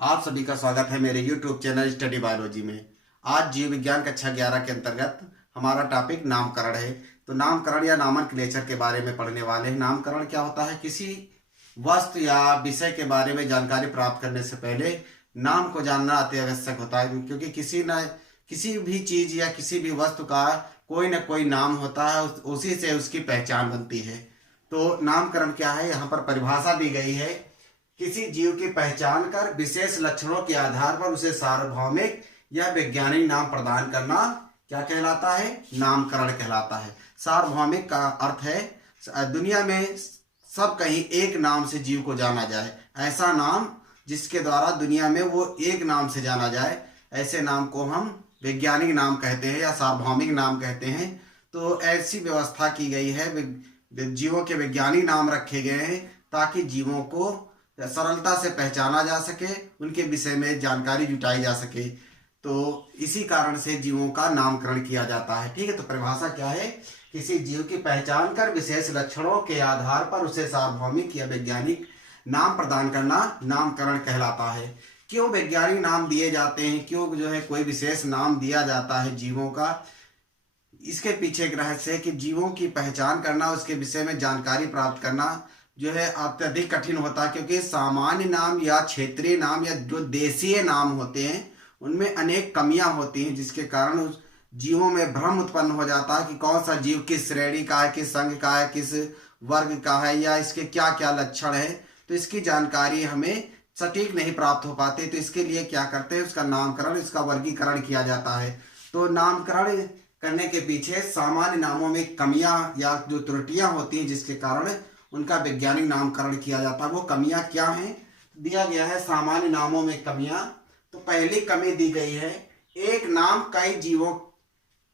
आप सभी का स्वागत है मेरे YouTube चैनल स्टडी बायोलॉजी में। आज जीव विज्ञान कक्षा 11 के अंतर्गत हमारा टॉपिक नामकरण है। तो नामकरण या नामनक्लेचर के बारे में पढ़ने वाले हैं। नामकरण क्या होता है? किसी वस्तु या विषय के बारे में जानकारी प्राप्त करने से पहले नाम को जानना अति आवश्यक होता है, क्योंकि किसी भी चीज या किसी भी वस्तु का कोई न कोई नाम होता है, उसी से उसकी पहचान बनती है। तो नामकरण क्या है? यहाँ पर परिभाषा दी गई है। किसी जीव की पहचान कर विशेष लक्षणों के आधार पर उसे सार्वभौमिक या वैज्ञानिक नाम प्रदान करना क्या कहलाता है? नामकरण कहलाता है। सार्वभौमिक का अर्थ है दुनिया में सब कहीं एक नाम से जीव को जाना जाए, ऐसा नाम जिसके द्वारा दुनिया में वो एक नाम से जाना जाए, ऐसे नाम को हम वैज्ञानिक नाम कहते हैं या सार्वभौमिक नाम कहते हैं। तो ऐसी व्यवस्था की गई है, जीवों के वैज्ञानिक नाम रखे गए हैं ताकि जीवों को सरलता से पहचाना जा सके, उनके विषय में जानकारी जुटाई जा सके। तो इसी कारण से जीवों का नामकरण किया जाता है। ठीक है, तो परिभाषा क्या है? किसी जीव की पहचान कर विशेष लक्षणों के आधार पर उसे सार्वभौमिक या वैज्ञानिक नाम प्रदान करना नामकरण कहलाता है। क्यों वैज्ञानिक नाम दिए जाते हैं? क्यों कोई विशेष नाम दिया जाता है जीवों का? इसके पीछे एक रहस्य है कि जीवों की पहचान करना, उसके विषय में जानकारी प्राप्त करना अत्यधिक कठिन होता है, क्योंकि सामान्य नाम या क्षेत्रीय नाम या जो देशीय नाम होते हैं उनमें अनेक कमियां होती हैं, जिसके कारण उस जीवों में भ्रम उत्पन्न हो जाता है कि कौन सा जीव किस श्रेणी का है, किस संघ का है, किस वर्ग का है, या इसके क्या क्या लक्षण है। तो इसकी जानकारी हमें सटीक नहीं प्राप्त हो पाती। तो इसके लिए क्या करते हैं? उसका नामकरण, इसका वर्गीकरण किया जाता है। तो नामकरण करने के पीछे सामान्य नामों में कमियां या जो त्रुटियां होती हैं जिसके कारण उनका वैज्ञानिक नामकरण किया जाता है। वो कमियां क्या हैं? दिया गया है सामान्य नामों में कमियां। तो पहली कमी दी गई है, एक नाम कई जीवों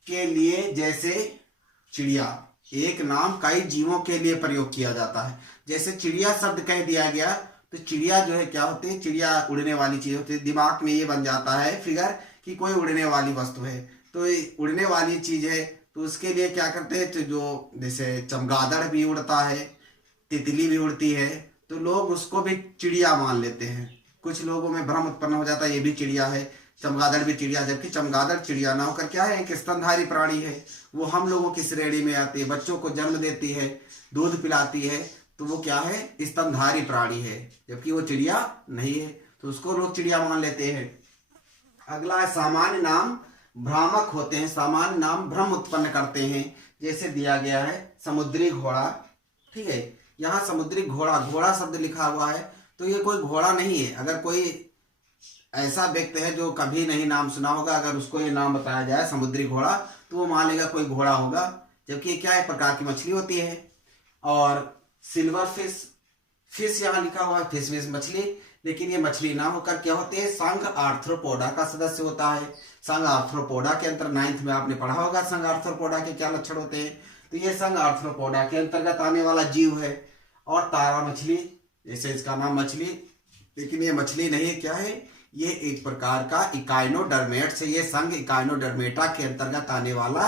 के लिए, जैसे चिड़िया। एक नाम कई जीवों के लिए प्रयोग किया जाता है। जैसे चिड़िया शब्द कह दिया गया, तो चिड़िया क्या होती है? चिड़िया उड़ने वाली चीज होती है। दिमाग में ये बन जाता है फिगर कि कोई उड़ने वाली वस्तु है, तो उड़ने वाली चीज है। तो उसके लिए क्या करते हैं? तो जो जैसे चमगादड़ भी उड़ता है, तितली भी उड़ती है, तो लोग उसको भी चिड़िया मान लेते हैं। कुछ लोगों में भ्रम उत्पन्न हो जाता है, ये भी चिड़िया है, चमगादड़ भी चिड़िया, जबकि चमगादड़ चिड़िया ना होकर क्या है? एक स्तनधारी प्राणी है। वो हम लोगों की श्रेणी में आती है, बच्चों को जन्म देती है, दूध पिलाती है, तो वो क्या है? स्तनधारी प्राणी है, जबकि वो चिड़िया नहीं है। तो उसको लोग चिड़िया मान लेते हैं। अगला है सामान्य नाम भ्रामक होते हैं। सामान्य नाम भ्रम उत्पन्न करते हैं। जैसे दिया गया है समुद्री घोड़ा। ठीक है, यहाँ समुद्री घोड़ा, घोड़ा शब्द लिखा हुआ है, तो ये कोई घोड़ा नहीं है। अगर कोई ऐसा व्यक्ति है जो कभी नहीं नाम सुना होगा, अगर उसको ये नाम बताया जाए समुद्री घोड़ा, तो वो मान लेगा कोई घोड़ा होगा, जबकि ये क्या है? प्रकार की मछली होती है। और सिल्वर फिश, फिश यहाँ लिखा हुआ है, फिश फिश मछली, लेकिन ये मछली ना होकर क्या होते हैं? संघ आर्थ्रोपोडा का सदस्य होता है। संघ आर्थ्रोपोडा के अंतर 9th में आपने पढ़ा होगा संघ आर्थ्रोपोडा के क्या लक्षण होते हैं। तो ये संघ आर्थ्रोपोडा के अंतर्गत आने वाला जीव है। और तारा मछली, जैसे इसका नाम मछली, लेकिन ये मछली नहीं है, क्या है? ये एक प्रकार का इकाइनोडर्मेट से, ये संघ इकाइनोडर्मेटा के अंतर्गत आने वाला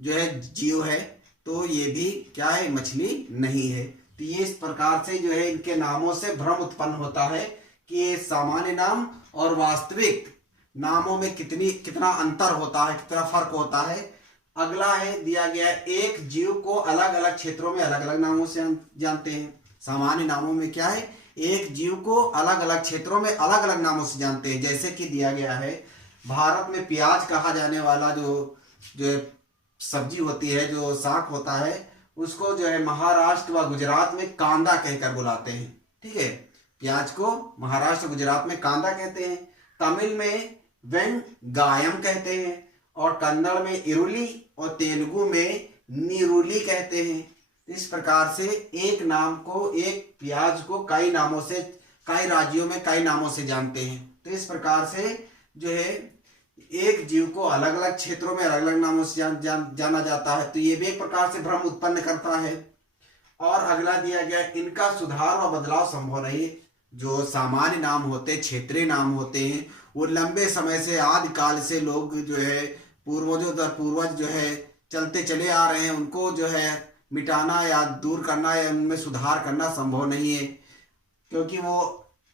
जीव है। तो ये भी क्या है? मछली नहीं है। तो ये इस प्रकार से इनके नामों से भ्रम उत्पन्न होता है कि ये सामान्य नाम और वास्तविक नामों में कितना अंतर होता है, कितना फर्क होता है। अगला है दिया गया है, एक जीव को अलग अलग क्षेत्रों में अलग अलग नामों से जानते हैं। सामान्य नामों में क्या है? एक जीव को अलग अलग क्षेत्रों में अलग अलग नामों से जानते हैं। जैसे कि दिया गया है, भारत में प्याज कहा जाने वाला जो सब्जी होती है, जो साग होता है, उसको महाराष्ट्र व गुजरात में कांदा कहकर बुलाते हैं। ठीक है, प्याज को महाराष्ट्र गुजरात में कांदा कहते हैं, तमिल में वेंगायम कहते हैं, और कन्नड़ में इरुली, और तेलुगु में नीरुली कहते हैं। इस प्रकार से एक नाम को, एक प्याज को कई नामों से, कई राज्यों में कई नामों से जानते हैं। तो इस प्रकार से एक जीव को अलग अलग क्षेत्रों में अलग अलग नामों से जाना जाता है। तो ये भी एक प्रकार से भ्रम उत्पन्न करता है। और अगला दिया गया, इनका सुधार और बदलाव संभव नहीं। जो सामान्य नाम होते, क्षेत्रीय नाम होते हैं, वो लंबे समय से, आदिकाल से लोग पूर्वजों दर पूर्वज चलते चले आ रहे हैं, उनको मिटाना या दूर करना या उनमें सुधार करना संभव नहीं है, क्योंकि वो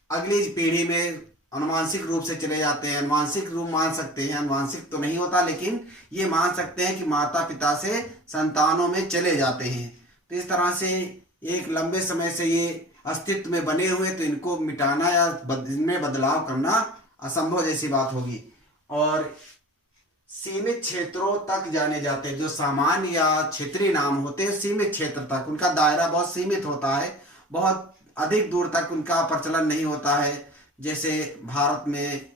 अगली पीढ़ी में अनुवांशिक रूप से चले जाते हैं। अनुवांशिक रूप मान सकते हैं, अनुवांशिक तो नहीं होता, लेकिन ये मान सकते हैं कि माता पिता से संतानों में चले जाते हैं। तो इस तरह से एक लंबे समय से ये अस्तित्व में बने हुए, तो इनको मिटाना या इनमें बदलाव करना असंभव जैसी बात होगी। और सीमित क्षेत्रों तक जाने जाते हैं। जो सामान्य या क्षेत्रीय नाम होते हैं सीमित क्षेत्र तक, उनका दायरा बहुत सीमित होता है, बहुत अधिक दूर तक उनका प्रचलन नहीं होता है। जैसे भारत में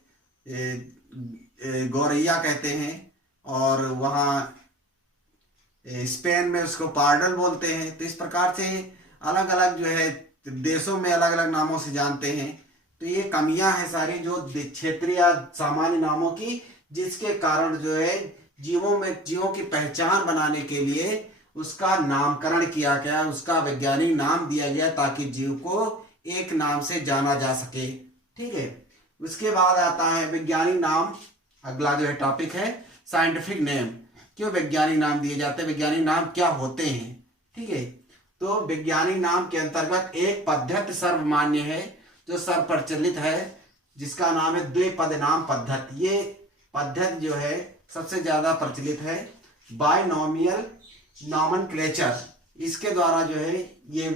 गौरैया कहते हैं, और वहाँ स्पेन में उसको पार्डल बोलते हैं। तो इस प्रकार से अलग अलग जो है देशों में अलग अलग नामों से जानते हैं। तो ये कमियां हैं सारी जो क्षेत्रीय या सामान्य नामों की, जिसके कारण जो है जीवों की पहचान बनाने के लिए उसका नामकरण किया गया, उसका वैज्ञानिक नाम दिया गया, ताकि जीव को एक नाम से जाना जा सके। ठीक है, उसके बाद आता है वैज्ञानिक नाम। अगला जो है टॉपिक है साइंटिफिक नेम। क्यों वैज्ञानिक नाम दिए जाते हैं, वैज्ञानिक नाम क्या होते हैं। ठीक है, तो वैज्ञानिक नाम के अंतर्गत एक पद्धति सर्वमान्य है, जो सर्वप्रचलित है, जिसका नाम है द्विपद नाम पद्धति। ये पद्धति जो है सबसे ज्यादा प्रचलित है। बायनोमियल नॉमेनक्लेचर, इसके द्वारा जो है ये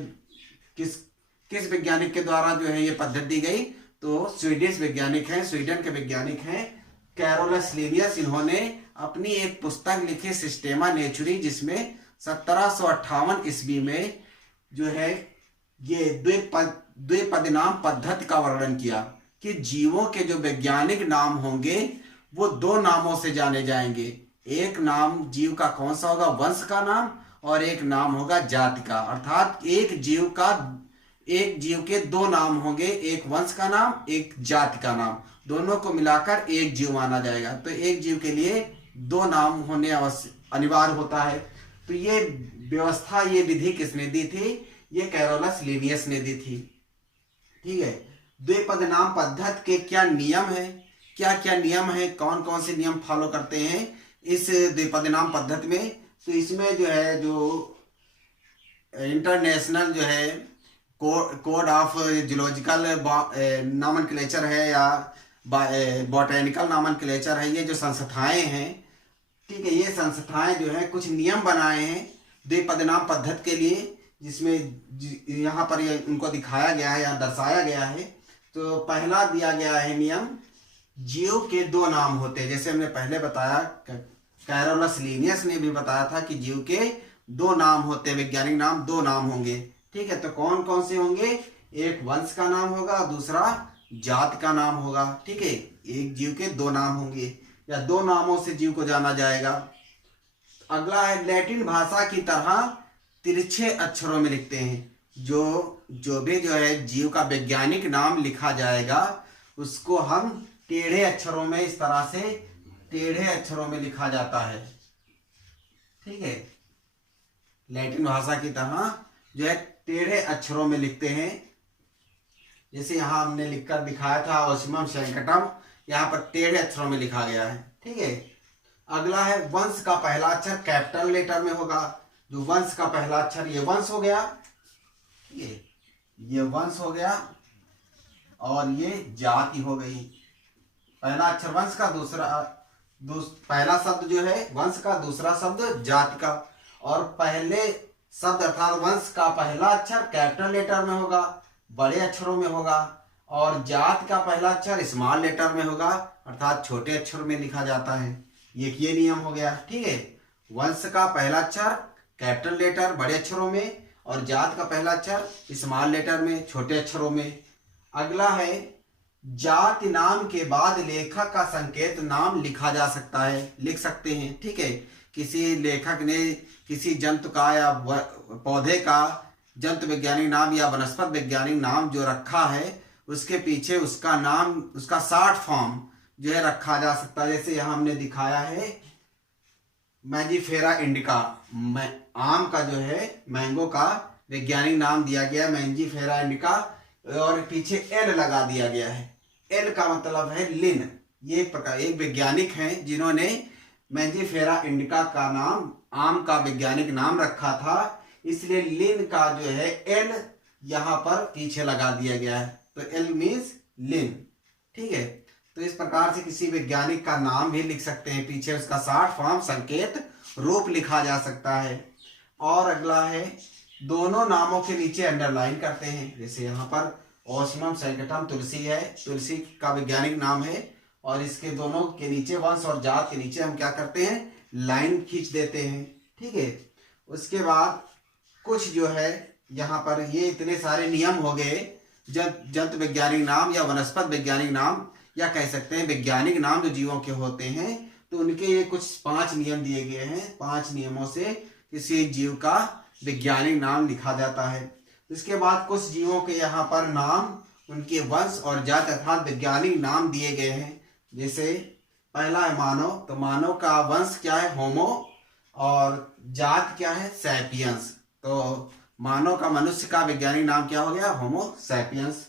किस वैज्ञानिक के द्वारा जो है ये पद्धति दी गई, तो स्वीडिश वैज्ञानिक हैं, स्वीडन के वैज्ञानिक हैं कैरोलस लीनियस। इन्होंने अपनी एक पुस्तक लिखी सिस्टेमा नेचुरी, जिसमें 1758 ईस्वी में जो है ये द्विपद नाम पद्धति का वर्णन किया कि जीवों के जो वैज्ञानिक नाम होंगे वो दो नामों से जाने जाएंगे। एक नाम जीव का कौन सा होगा, वंश का नाम, और एक नाम होगा जाति का। अर्थात एक जीव के दो नाम होंगे, एक वंश का नाम, एक जाति का नाम, दोनों को मिलाकर एक जीव माना जाएगा। तो एक जीव के लिए दो नाम होने अनिवार्य होता है। तो ये व्यवस्था, ये विधि किसने दी थी, ये कैरोलस लीनियस ने दी थी। ठीक है, द्विपद नाम पद्धति के क्या नियम है, क्या क्या नियम है, कौन कौन से नियम फॉलो करते हैं इस द्विपद नाम पद्धति में। तो इसमें जो है जो इंटरनेशनल जो है कोड ऑफ जियोलॉजिकल नॉमेनक्लेचर है या बॉटेनिकल नॉमेनक्लेचर है, ये जो संस्थाएं हैं, ठीक है, ये संस्थाएं जो है कुछ नियम बनाए हैं द्विपद नाम पद्धति के लिए, जिसमें यहाँ पर ये उनको दिखाया गया है या दर्शाया गया है। तो पहला दिया गया है नियम, जीव के दो नाम होते हैं। जैसे हमने पहले बताया, कैरोलस लीनियस ने भी बताया था कि जीव के दो नाम होते हैं, वैज्ञानिक नाम दो नाम होंगे। ठीक है, तो कौन कौन से होंगे, एक वंश का नाम होगा, दूसरा जात का नाम होगा। ठीक है, एक जीव के दो नाम होंगे या दो नामों से जीव को जाना जाएगा। अगला है लैटिन भाषा की तरह तिरछे अक्षरों में लिखते हैं। जो भी जो है जीव का वैज्ञानिक नाम लिखा जाएगा, उसको हम टेढ़े अक्षरों में, इस तरह से टेढ़े अक्षरों में लिखा जाता है। ठीक है, लैटिन भाषा की तरह जो है टेढ़े अक्षरों में लिखते हैं। जैसे यहाँ हमने लिखकर दिखाया था ओसिमम सैंकटम, यहाँ पर टेढ़े अक्षरों में लिखा गया है। ठीक है, अगला है वंश का पहला अक्षर कैपिटल लेटर में होगा। जो वंश का पहला अक्षर, ये वंश हो गया, ये वंश हो गया, और ये जाति हो गई। पहला अक्षर वंश का, पहला शब्द जो है वंश का, दूसरा शब्द जाति का। और पहले शब्द अर्थात वंश का पहला अक्षर कैपिटल लेटर में होगा, बड़े अक्षरों में होगा, और जाति का पहला अक्षर स्मॉल लेटर में होगा, अर्थात छोटे अक्षर में लिखा जाता है। ये नियम हो गया। ठीक है, वंश का पहला अक्षर कैपिटल लेटर बड़े अक्षरों में, और जात का पहला अक्षर स्मॉल लेटर में छोटे अक्षरों में। अगला है जाति नाम के बाद लेखक का संकेत नाम लिखा जा सकता है, लिख सकते हैं। ठीक है, किसी लेखक ने किसी जंतु का या पौधे का जंतु वैज्ञानिक नाम या वनस्पति वैज्ञानिक नाम जो रखा है, उसके पीछे उसका नाम, उसका शॉर्ट फॉर्म जो है रखा जा सकता है। जैसे यहाँ हमने दिखाया है मैंजीफेरा इंडिका, आम का जो है मैंगो का वैज्ञानिक नाम दिया गया मैंजीफेरा इंडिका, और पीछे एल लगा दिया गया है। एल का मतलब है लिन। ये एक वैज्ञानिक हैं जिन्होंने मैंजीफेरा इंडिका का नाम, आम का वैज्ञानिक नाम रखा था, इसलिए लिन का जो है एल यहाँ पर पीछे लगा दिया गया है। तो एल मीन्स लिन। ठीक है, प्रकार से किसी वैज्ञानिक का नाम भी लिख सकते हैं, पीछे उसका शॉर्ट फॉर्म संकेत रूप लिखा जा सकता है। और अगला है दोनों नामों के नीचे अंडरलाइन करते हैं। जैसे यहाँ पर ओस्मियम सैटिकम तुलसी है, तुलसी का वैज्ञानिक नाम है, और इसके दोनों के नीचे वंश और जात के नीचे हम क्या करते हैं, लाइन खींच देते हैं। ठीक है, उसके बाद कुछ जो है यहाँ पर ये इतने सारे नियम हो गए जंतु वैज्ञानिक नाम या वनस्पत वैज्ञानिक नाम, या कह सकते हैं वैज्ञानिक नाम जो जीवों के होते हैं, तो उनके ये कुछ 5 नियम दिए गए हैं। 5 नियमों से किसी जीव का वैज्ञानिक नाम लिखा जाता है। इसके बाद कुछ जीवों के यहाँ पर नाम उनके वंश और जात अर्थात वैज्ञानिक नाम दिए गए हैं। जैसे पहला है मानव, तो मानव का वंश क्या है, होमो, और जात क्या है, सैपियंस। तो मानव का, मनुष्य का वैज्ञानिक नाम क्या हो गया, होमो सैपियंस।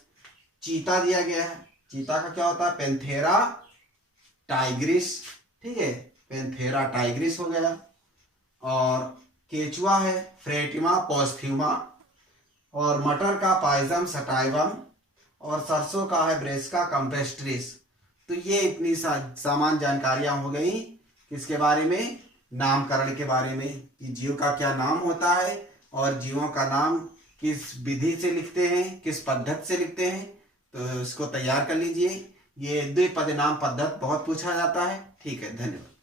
चीता दिया गया है, चीता का क्या होता है, पैंथेरा टाइग्रिस। ठीक है, पैंथेरा टाइग्रिस हो गया। और केचुआ है फ्रेटिमा पोस्ट्यूमा, और मटर का पाइजम सटाइवम, और सरसों का है ब्रेस्का कंपेस्ट्रिस। तो ये इतनी सामान्य जानकारियां हो गई किसके बारे में, नामकरण के बारे में, कि जीव का क्या नाम होता है और जीवों का नाम किस विधि से लिखते हैं, किस पद्धति से लिखते हैं। तो इसको तैयार कर लीजिए। ये द्विपद नाम पद्धति बहुत पूछा जाता है। ठीक है, धन्यवाद।